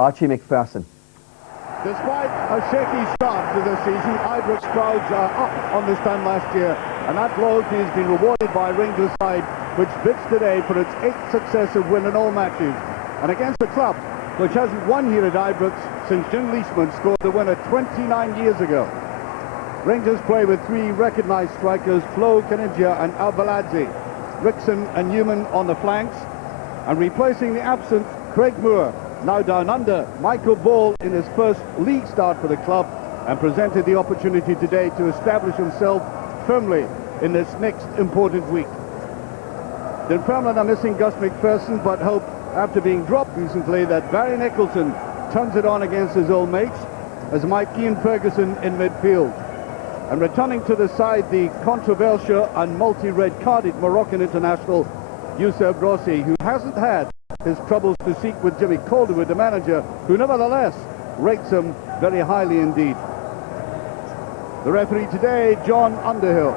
Archie McPherson. Despite a shaky start to the season, Ibrox crowds are up on this time last year, and that loyalty has been rewarded by Rangers' side, which bids today for its 8th successive win in all matches. And against a club which hasn't won here at Ibrox since Jim Leishman scored the winner 29 years ago. Rangers play with 3 recognised strikers, Flo, Kanigia and Albaladze, Rickson and Newman on the flanks, and replacing the absent Craig Moore, now down under. Michael Ball in his first league start for the club, and presented the opportunity today to establish himself firmly in this next important week. Dunfermline are missing Gus McPherson, but hope, after being dropped recently, that Barry Nicholson turns it on against his old mates, as Mike Ian Ferguson in midfield. And returning to the side, the controversial and multi-red-carded Moroccan international Youssef Rossi, who hasn't had his troubles to seek with Jimmy Calderwood, the manager, who nevertheless rates him very highly indeed. The referee today, John Underhill.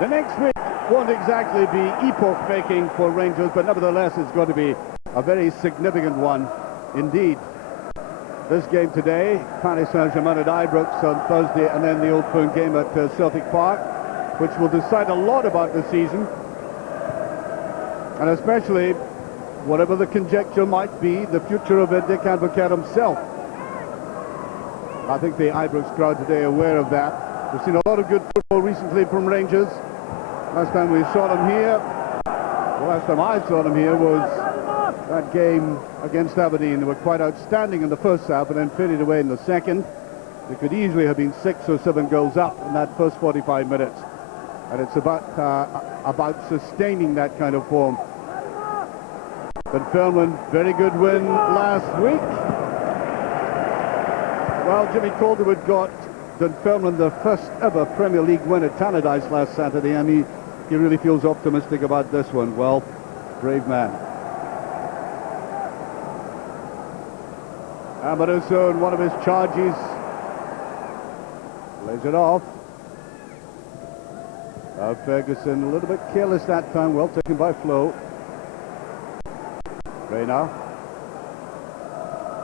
The next week won't exactly be epoch-making for Rangers, but nevertheless it's going to be a very significant one indeed. This game today, Paris Saint-Germain at Ibrox on Thursday, and then the Old Firm game at Celtic Park, which will decide a lot about the season, and especially, whatever the conjecture might be, the future of Dick Advocaat himself. I think the Ibrox crowd today are aware of that. We've seen a lot of good football recently from Rangers. Last time we saw them here, the last time I saw them here was that game against Aberdeen. They were quite outstanding in the first half and then faded away in the second. They could easily have been 6 or 7 goals up in that first 45 minutes. And it's about sustaining that kind of form. Dunfermline, very good win last week. Well, Jimmy Calderwood got Dunfermline the first ever Premier League win at Tannadice last Saturday, and he really feels optimistic about this one. Well, brave man. Amaruso in one of his charges lays it off. Ferguson a little bit careless that time, well taken by Flo. Reyna.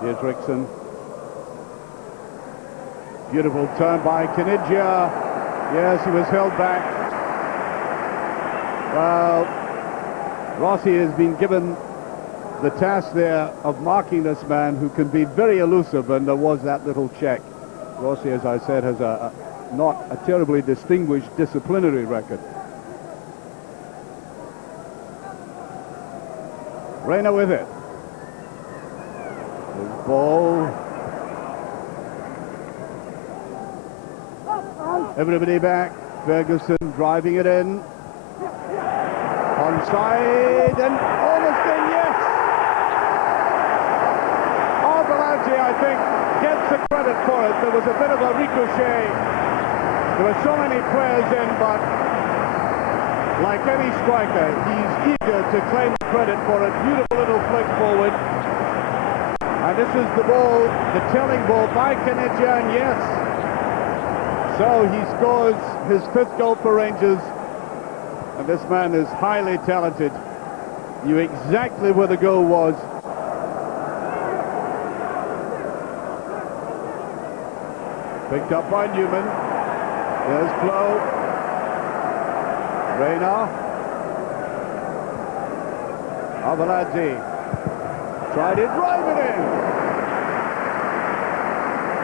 Here's Rickson. Beautiful turn by Kanigia. Yes, he was held back. Well, Rossi has been given the task there of marking this man who can be very elusive, and there was that little check. Rossi, as I said, has not a terribly distinguished disciplinary record. Reyna with it. His ball. Everybody back. Ferguson driving it in. Onside and almost in, yes! Albaladze, I think, gets the credit for it. There was a bit of a ricochet. There were so many players in, but like any striker, he's eager to claim the credit for it. Beautiful little flick forward. And this is the ball, the telling ball by Kanigia, and yes. So he scores his 5th goal for Rangers. And this man is highly talented. Knew exactly where the goal was. Picked up by Newman. There's Flo. Reyna. Albaladze tried it, drive it in.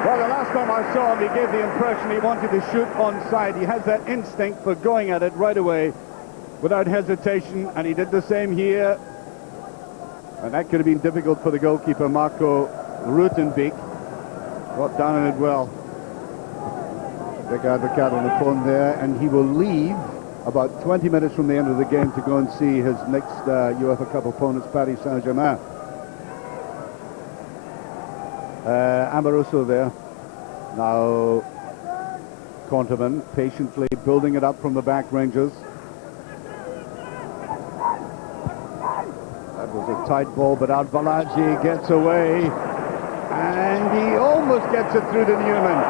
Well, the last time I saw him, he gave the impression he wanted to shoot onside. He has that instinct for going at it right away without hesitation, and he did the same here. And that could have been difficult for the goalkeeper, Marco Rutenbeek. Got down on it well. Dick Advocaat on the phone there, and he will leave about 20 minutes from the end of the game to go and see his next UEFA Cup opponents, Paris Saint-Germain. Amaruso there. Now Conterman patiently building it up from the back, Rangers. That was a tight ball, but Albaladze gets away, and he almost gets it through to Newman.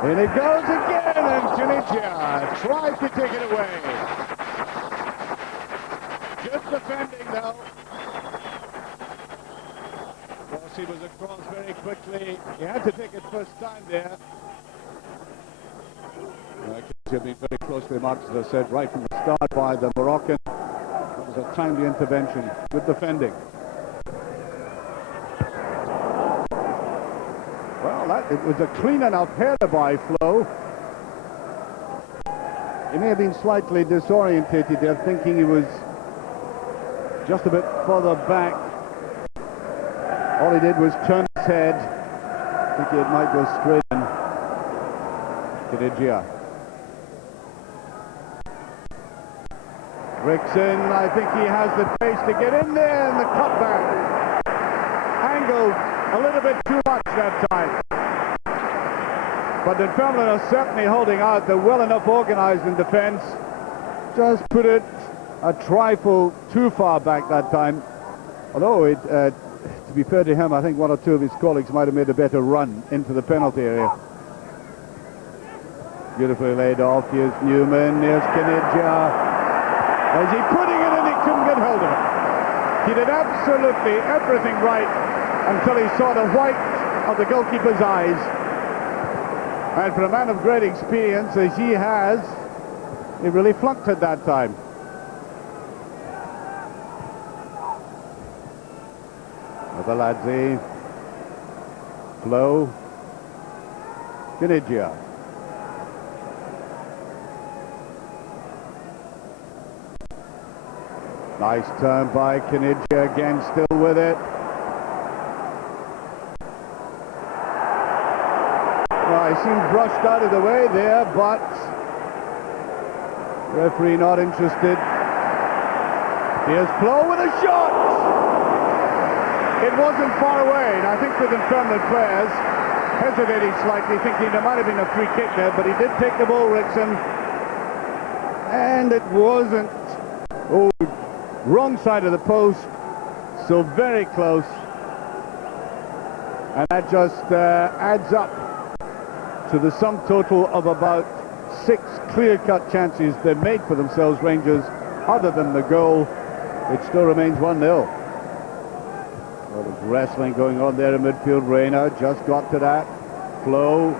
And it goes again, and Kanigia tries to take it away. Good defending though. Rossi was across very quickly. He had to take it first time there. Have been very closely marked, as I said, right from the start by the Moroccan. That was a timely intervention. Good defending. Well, it was a clean enough header by Flo. He may have been slightly disorientated there, thinking he was just a bit further back. All he did was turn his head, thinking it might go straight in. Kinigia. Rickson, I think he has the pace to get in there, and the cutback angled a little bit too much that time. But Dunfermline are certainly holding out. They're well enough organised in defence. Just put it a trifle too far back that time. Although, to be fair to him, I think one or two of his colleagues might have made a better run into the penalty area. Beautifully laid off. Here's Newman. Here's Kinigia. Is he putting it in? He couldn't get hold of it. He did absolutely everything right until he saw the white of the goalkeeper's eyes. And for a man of great experience as he has, he really flunked it that time. Avaladze, Flo, Kinigia. Nice turn by Kinigia, again still with it. Well, he seemed brushed out of the way there, but referee not interested. Here's Flo with a shot! It wasn't far away, and I think the Dunfermline players hesitating slightly, thinking there might have been a free kick there, but he did take the ball, Rickson. And it wasn't. Oh, wrong side of the post, so very close. And that just adds up to the sum total of about 6 clear-cut chances they made for themselves, Rangers. Other than the goal, it still remains 1-0. A lot of wrestling going on there in midfield. Reyna just got to that. Flo.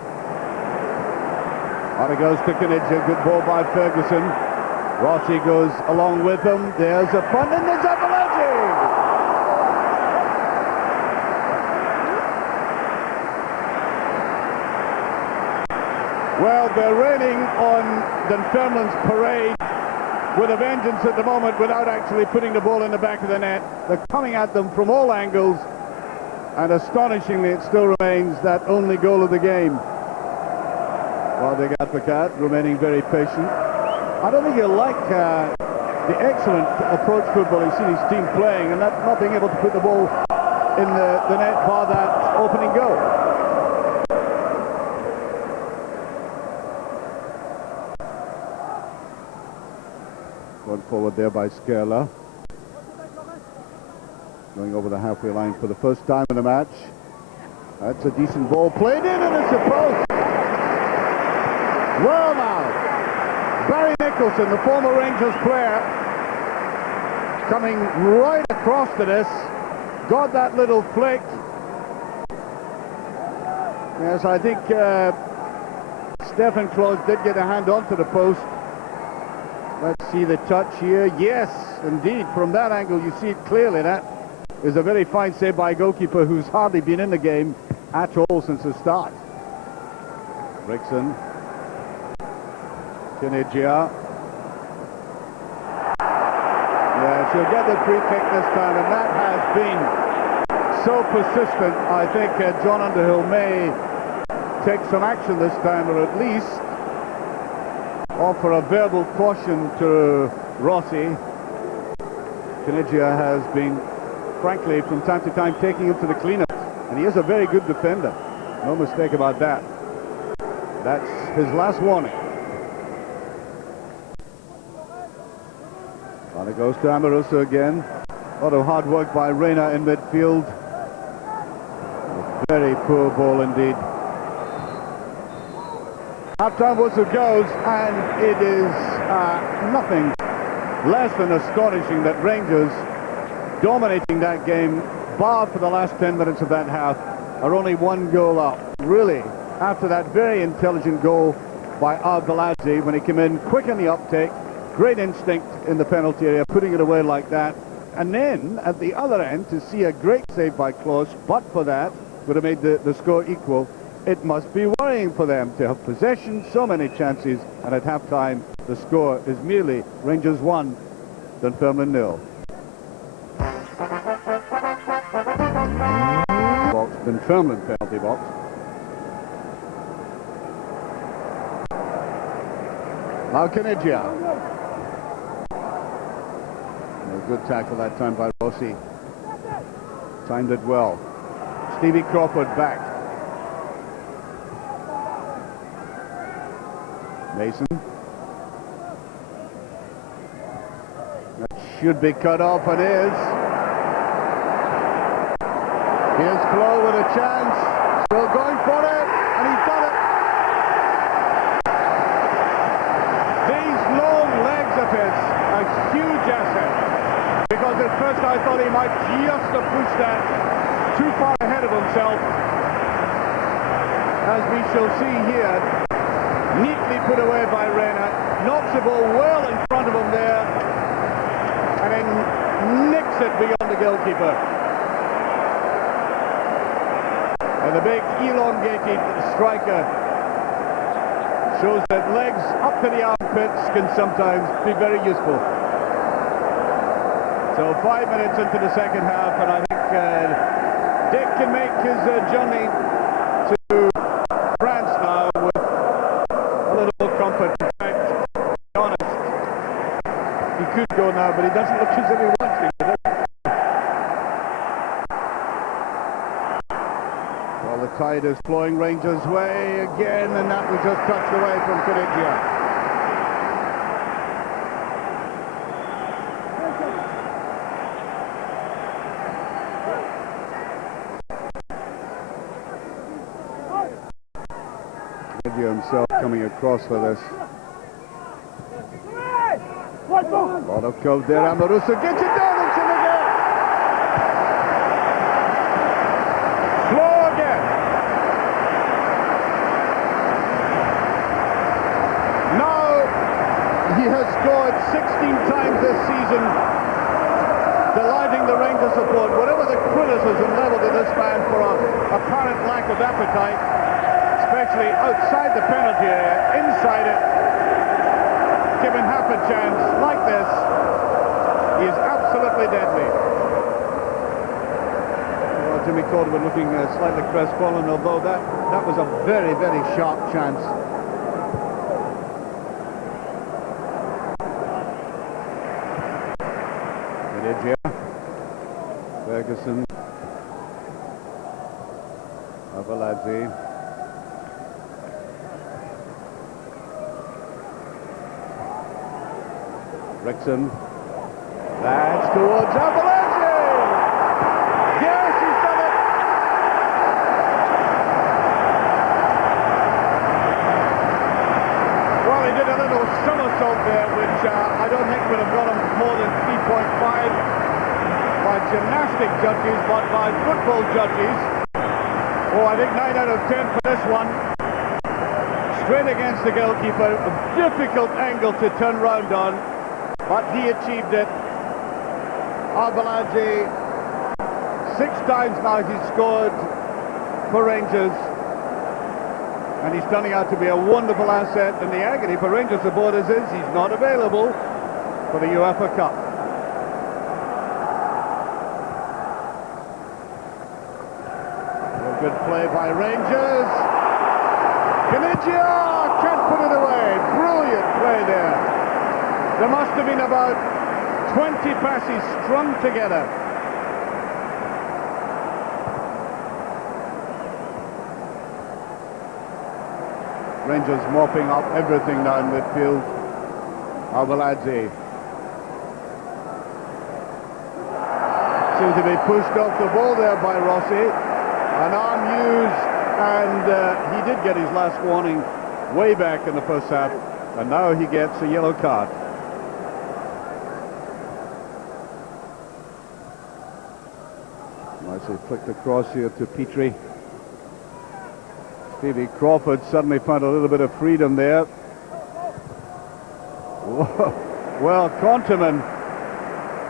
On it goes to Kinigia. Good ball by Ferguson. Rossi goes along with him. There's a punt, and there's Avaladze! Well, they're raining on Dunfermline's parade with a vengeance at the moment without actually putting the ball in the back of the net. They're coming at them from all angles, and astonishingly it still remains that only goal of the game. Well, they got the cat remaining very patient. I don't think he'll like the excellent approach football he's seen his team playing, and that not being able to put the ball in the net bar that opening goal. Going forward there by Skerla. Going over the halfway line for the first time in the match. That's a decent ball played in, and it's a post. Well now, Barry Nicholson, the former Rangers player, coming right across to this, got that little flick. Yes, I think Stefan Klose did get a hand onto the post. Let's see the touch here. Yes, indeed, from that angle you see it clearly. That is a very fine save by a goalkeeper who's hardly been in the game at all since the start. Rickson. Kinigia. Yeah, she'll get the free kick this time, and that has been so persistent. I think John Underhill may take some action this time, or at least offer a verbal caution to Rossi. Kinigia has been, frankly, from time to time taking him to the cleanup, and he is a very good defender. No mistake about that. That's his last warning. And it goes to Amoroso again. A lot of hard work by Reyna in midfield. A very poor ball indeed. Half-time whistle goes, and it is nothing less than astonishing that Rangers, dominating that game, bar for the last 10 minutes of that half, are only one goal up. Really, after that very intelligent goal by Arveladze when he came in quick in the uptake, great instinct in the penalty area, putting it away like that. And then, at the other end, to see a great save by Klose, but for that, would have made the score equal. It must be worrying for them to have possession, so many chances, and at half-time, the score is merely Rangers 1, Dunfermline 0. Box, Dunfermline penalty box. Now Kanigia. A good tackle that time by Rossi. Timed it well. Stevie Crawford back. Mason. That should be cut off, and is. Here's Flo with a chance. Still going for it, and he's done it. These long legs of his, a huge asset. Because at first I thought he might just have pushed that too far ahead of himself. As we shall see here, neatly put away by Reina, knocks the ball well in front of him there, and then nicks it beyond the goalkeeper. And the big elongated striker shows that legs up to the armpits can sometimes be very useful. So 5 minutes into the second half, and I think Dick can make his journey to France now with a little comfort. In fact, to be honest, he could go now, but he doesn't look as if he wants to. Well, the tide is flowing Rangers' way again, and that was just touched away from Kanigia. Himself coming across for this. A lot of cove there. Amarusa gets it down into the net. Slow again. Now he has scored 16 times this season, delighting the Rangers support. Whatever the criticism leveled at this man for an apparent lack of appetite, especially outside the penalty area, inside it, given half a chance like this, he is absolutely deadly. Well, Jimmy Caldwell looking slightly crestfallen, although that was a very, very sharp chance. Kanigia, Ferguson, Arveladze. Rickson, that's towards Arveladze! Yes, he's done it! Well, he did a little somersault there, which I don't think would have got him more than 3.5 by gymnastic judges, but by football judges. Oh, I think 9 out of 10 for this one. Straight against the goalkeeper, a difficult angle to turn round on. But he achieved it. Arveladze, 6 times now he's scored for Rangers. And he's turning out to be a wonderful asset. And the agony for Rangers supporters is he's not available for the UEFA Cup. A good play by Rangers. Kanigia can't put it away. Brilliant play there. There must have been about 20 passes strung together. Rangers mopping up everything now in midfield. Arveladze seems to be pushed off the ball there by Rossi. An arm used, and he did get his last warning way back in the first half, and now he gets a yellow card. Nicely flicked across here to Petrie. Stevie Crawford suddenly found a little bit of freedom there. Well, Conterman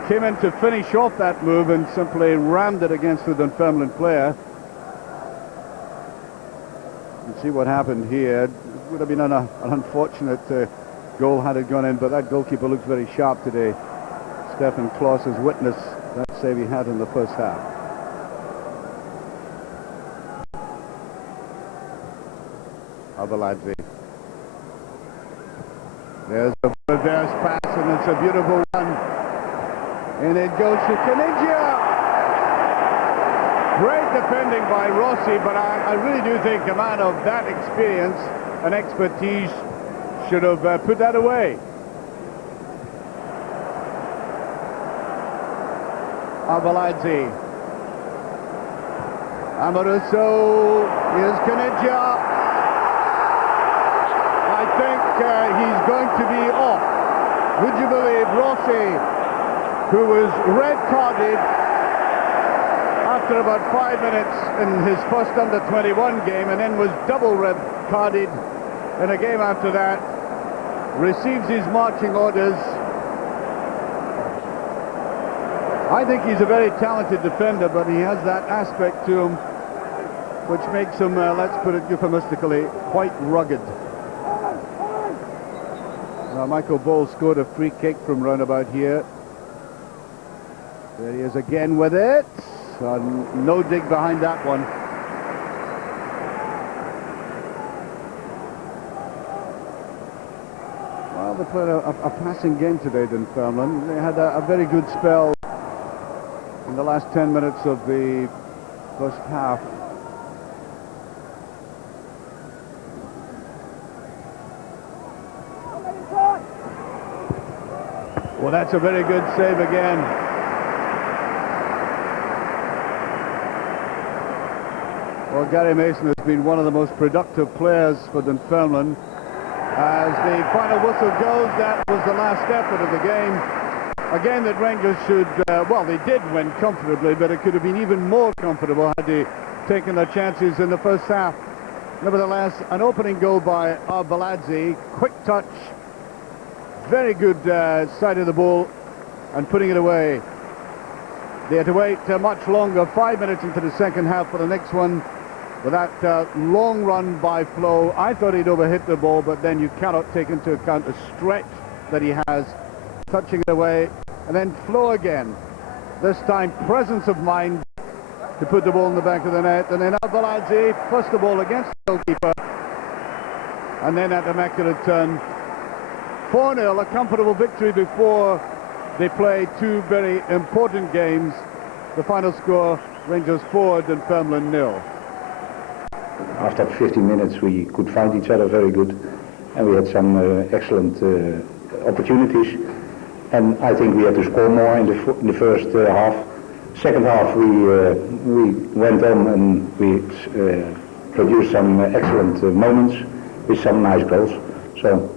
came in to finish off that move and simply rammed it against the Dunfermline player. You can see what happened here. It would have been an unfortunate goal had it gone in, but that goalkeeper looks very sharp today. Stefan Kloss has witnessed that save he had in the first half. Avaladze. There's a reverse pass, and it's a beautiful one. And it goes to Caniggia. Great defending by Rossi, but I really do think a man of that experience and expertise should have put that away. Avaladze. Amoruso. Here's Caniggia. I think he's going to be off. Would you believe Rossi, who was red-carded after about 5 minutes in his first under-21 game and then was double red-carded in a game after that, receives his marching orders. I think he's a very talented defender, but he has that aspect to him which makes him, let's put it euphemistically, quite rugged. Michael Bowles scored a free kick from roundabout here. There he is again with it. No dig behind that one. Well, they played a passing game today, Dunfermline. They had a very good spell in the last 10 minutes of the first half. Well, that's a very good save again. Well, Gary Mason has been one of the most productive players for Dunfermline. As the final whistle goes, that was the last effort of the game. A game that Rangers should, well, they did win comfortably, but it could have been even more comfortable had they taken their chances in the first half. Nevertheless, an opening goal by Avaladze, quick touch, very good side of the ball, and putting it away. They had to wait much longer, 5 minutes into the second half for the next one, with that long run by Flo. I thought he'd overhit the ball, but then you cannot take into account the stretch that he has, touching it away, and then Flo again. This time, presence of mind to put the ball in the back of the net, and then Avaladze, first of all against the goalkeeper, and then that immaculate turn. 4-0, a comfortable victory before they play two very important games. The final score, Rangers 4, Dunfermline 0. After 15 minutes we could find each other very good, and we had some excellent opportunities, and I think we had to score more in the first half. Second half we went on and we produced some excellent moments with some nice goals. So